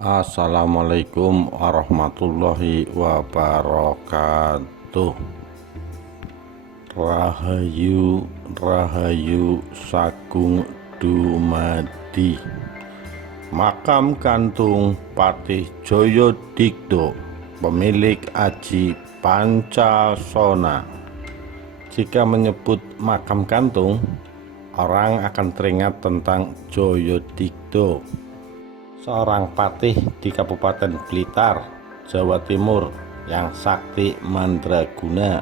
Assalamualaikum warahmatullahi wabarakatuh. Rahayu Rahayu Sagung dumadi makam gantung Patih Jayadikta, pemilik Aji Pancasona. Jika menyebut makam gantung, orang akan teringat tentang Jayadikta, seorang patih di Kabupaten Blitar, Jawa Timur yang sakti mandraguna.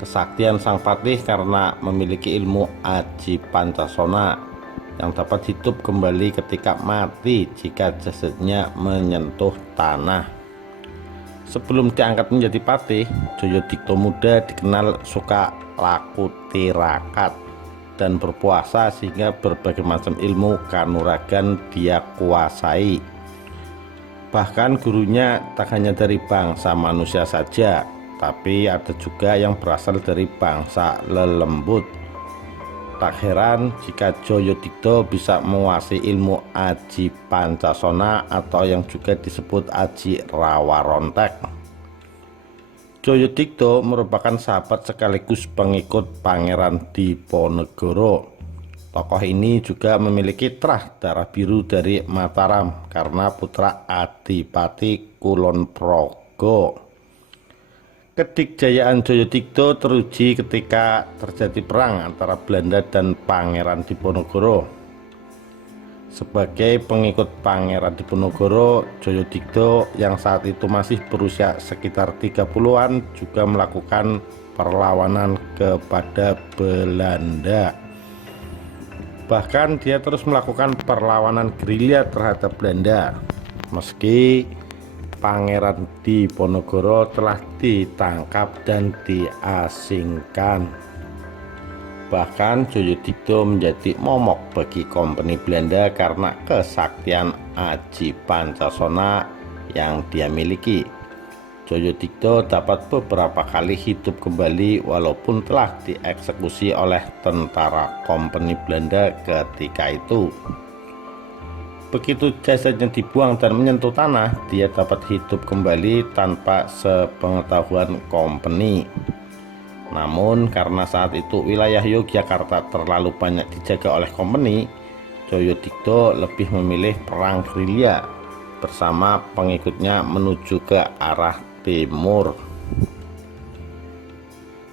Kesaktian sang patih karena memiliki ilmu Aji Pancasona yang dapat hidup kembali ketika mati jika jasadnya menyentuh tanah. Sebelum diangkat menjadi patih, Jayadikta muda dikenal suka laku tirakat dan berpuasa, sehingga berbagai macam ilmu kanuragan dia kuasai. Bahkan gurunya tak hanya dari bangsa manusia saja, tapi ada juga yang berasal dari bangsa lelembut. Tak heran jika Jayadikta bisa menguasai ilmu Aji Pancasona atau yang juga disebut Aji Rawarontek. Jayadikta merupakan sahabat sekaligus pengikut Pangeran Diponegoro. Tokoh ini juga memiliki terah darah biru dari Mataram karena putra Adipati Kulonprogo. Kedikjayaan Jayadikta teruji ketika terjadi perang antara Belanda dan Pangeran Diponegoro. Sebagai pengikut Pangeran Diponegoro, Jayadikta yang saat itu masih berusia sekitar 30-an juga melakukan perlawanan kepada Belanda. Bahkan dia terus melakukan perlawanan gerilya terhadap Belanda, meski Pangeran Diponegoro telah ditangkap dan diasingkan. Bahkan Jayadikta menjadi momok bagi kompeni Belanda karena kesaktian Aji Pancasona yang dia miliki. Jayadikta dapat beberapa kali hidup kembali walaupun telah dieksekusi oleh tentara kompeni Belanda ketika itu. Begitu jasadnya dibuang dan menyentuh tanah, dia dapat hidup kembali tanpa sepengetahuan kompeni. Namun karena saat itu wilayah Yogyakarta terlalu banyak dijaga oleh kompeni, Jayadikta lebih memilih perang gerilya bersama pengikutnya menuju ke arah timur.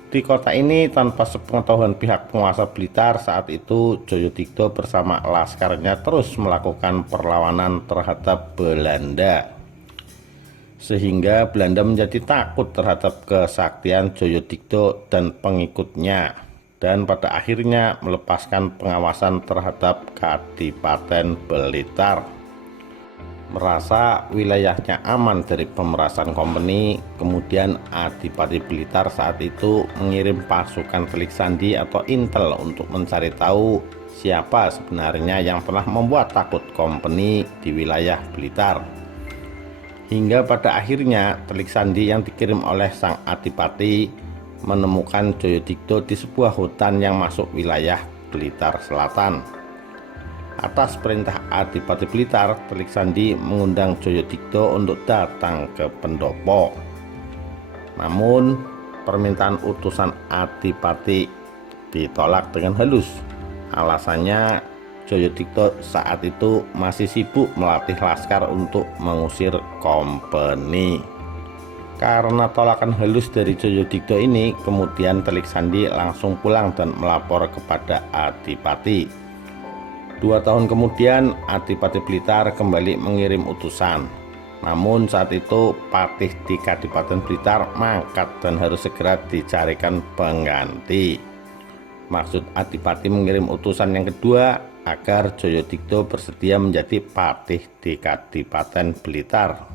Di kota ini tanpa sepengetahuan pihak penguasa Blitar saat itu, Jayadikta bersama laskarnya terus melakukan perlawanan terhadap Belanda, sehingga Belanda menjadi takut terhadap kesaktian Jayadikta dan pengikutnya, dan pada akhirnya melepaskan pengawasan terhadap Kadipaten Blitar. Merasa wilayahnya aman dari pemerasan kompeni, kemudian Adipati Blitar saat itu mengirim pasukan telik sandi atau intel untuk mencari tahu siapa sebenarnya yang telah membuat takut kompeni di wilayah Blitar. Hingga pada akhirnya telik sandi yang dikirim oleh sang Adipati menemukan Jayadikta di sebuah hutan yang masuk wilayah Blitar Selatan. Atas perintah Adipati Blitar, telik sandi mengundang Jayadikta untuk datang ke pendopo. Namun permintaan utusan Adipati ditolak dengan halus. Alasannya, Jayadikta saat itu masih sibuk melatih laskar untuk mengusir kompeni. Karena tolakan halus dari Jayadikta ini, kemudian telik sandi langsung pulang dan melapor kepada Adipati. 2 tahun kemudian Adipati Blitar kembali mengirim utusan. Namun saat itu patih di Kadipaten Blitar mangkat dan harus segera dicarikan pengganti. Maksud Adipati mengirim utusan yang kedua agar Jayadikta bersedia menjadi patih di Kadipaten Blitar.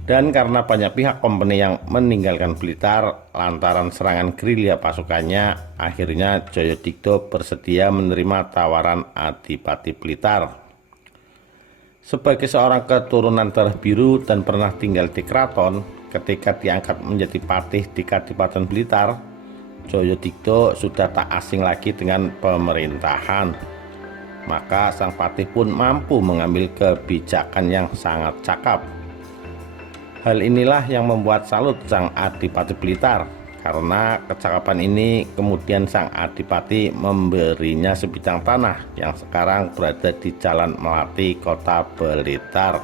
Dan karena banyak pihak kompeni yang meninggalkan Blitar lantaran serangan gerilya pasukannya, akhirnya Jayadikta bersedia menerima tawaran Adipati Blitar. Sebagai seorang keturunan darah biru dan pernah tinggal di keraton, ketika diangkat menjadi patih di Kadipaten Blitar, Jayadikta sudah tak asing lagi dengan pemerintahan. maka sang patih pun mampu mengambil kebijakan yang sangat cakap. Hal inilah yang membuat salut sang Adipati Blitar. Karena kecakapan ini kemudian sang Adipati memberinya sebidang tanah yang sekarang berada di Jalan Melati, Kota Blitar.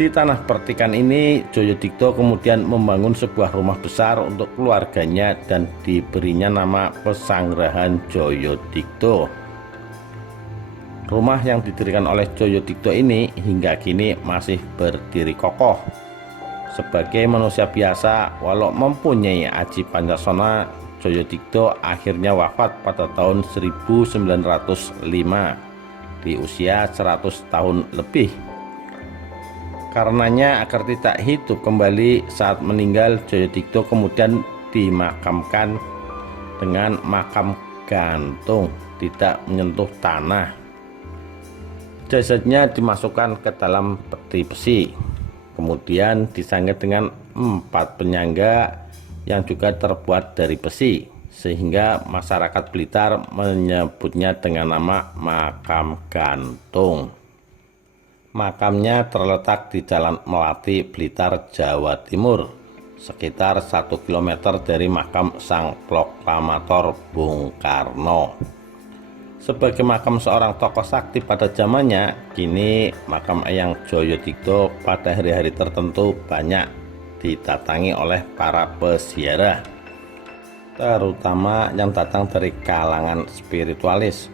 Di tanah pertikan ini Joyodikto kemudian membangun sebuah rumah besar untuk keluarganya dan diberinya nama Pesanggrahan Joyodikto. Rumah yang didirikan oleh Joyodikto ini hingga kini masih berdiri kokoh. Sebagai manusia biasa, walau mempunyai aji pancasona, Joyodikto akhirnya wafat pada tahun 1905 di usia 100 tahun lebih. Karenanya agar tidak hidup kembali saat meninggal, Joyodikto kemudian dimakamkan dengan makam gantung, tidak menyentuh tanah. Jasadnya dimasukkan ke dalam peti besi, kemudian disangga dengan 4 penyangga yang juga terbuat dari besi, sehingga masyarakat Blitar menyebutnya dengan nama makam gantung. Makamnya terletak di Jalan Melati, Blitar, Jawa Timur, sekitar 1 km dari makam sang proklamator Bung Karno. Sebagai makam seorang tokoh sakti pada zamannya, kini makam Eyang Joyodikto pada hari-hari tertentu banyak didatangi oleh para peziarah, terutama yang datang dari kalangan spiritualis.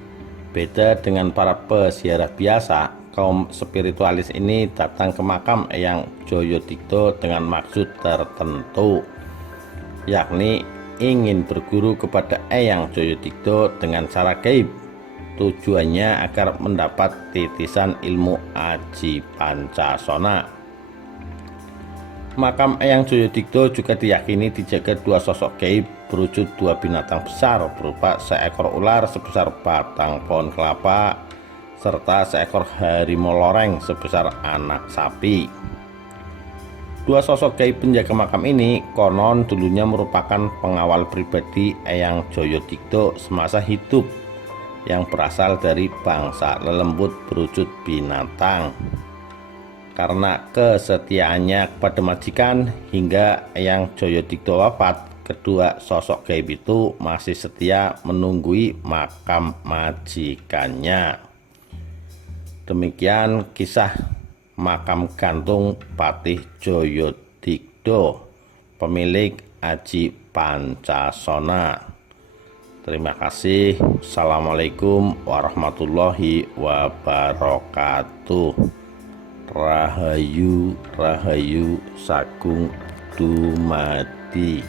Beda dengan para peziarah biasa, kaum spiritualis ini datang ke makam Eyang Joyodikto dengan maksud tertentu, yakni ingin berguru kepada Eyang Joyodikto dengan cara gaib. Tujuannya agar mendapat titisan ilmu aji pancasona. Makam Eyang Joyodikto juga diyakini dijaga 2 sosok gaib berwujud 2 binatang besar berupa seekor ular sebesar batang pohon kelapa serta seekor harimau loreng sebesar anak sapi. 2 sosok gaib penjaga makam ini konon dulunya merupakan pengawal pribadi Eyang Joyodikto semasa hidup, yang berasal dari bangsa lelembut berwujud binatang. Karena kesetiaannya kepada majikan hingga Eyang Joyodikto wafat, kedua sosok gaib itu masih setia menunggui makam majikannya. Demikian kisah makam gantung Patih Joyodikto, pemilik aji pancasona. Terima kasih. Assalamualaikum warahmatullahi wabarakatuh. Rahayu, rahayu sagung dumadi.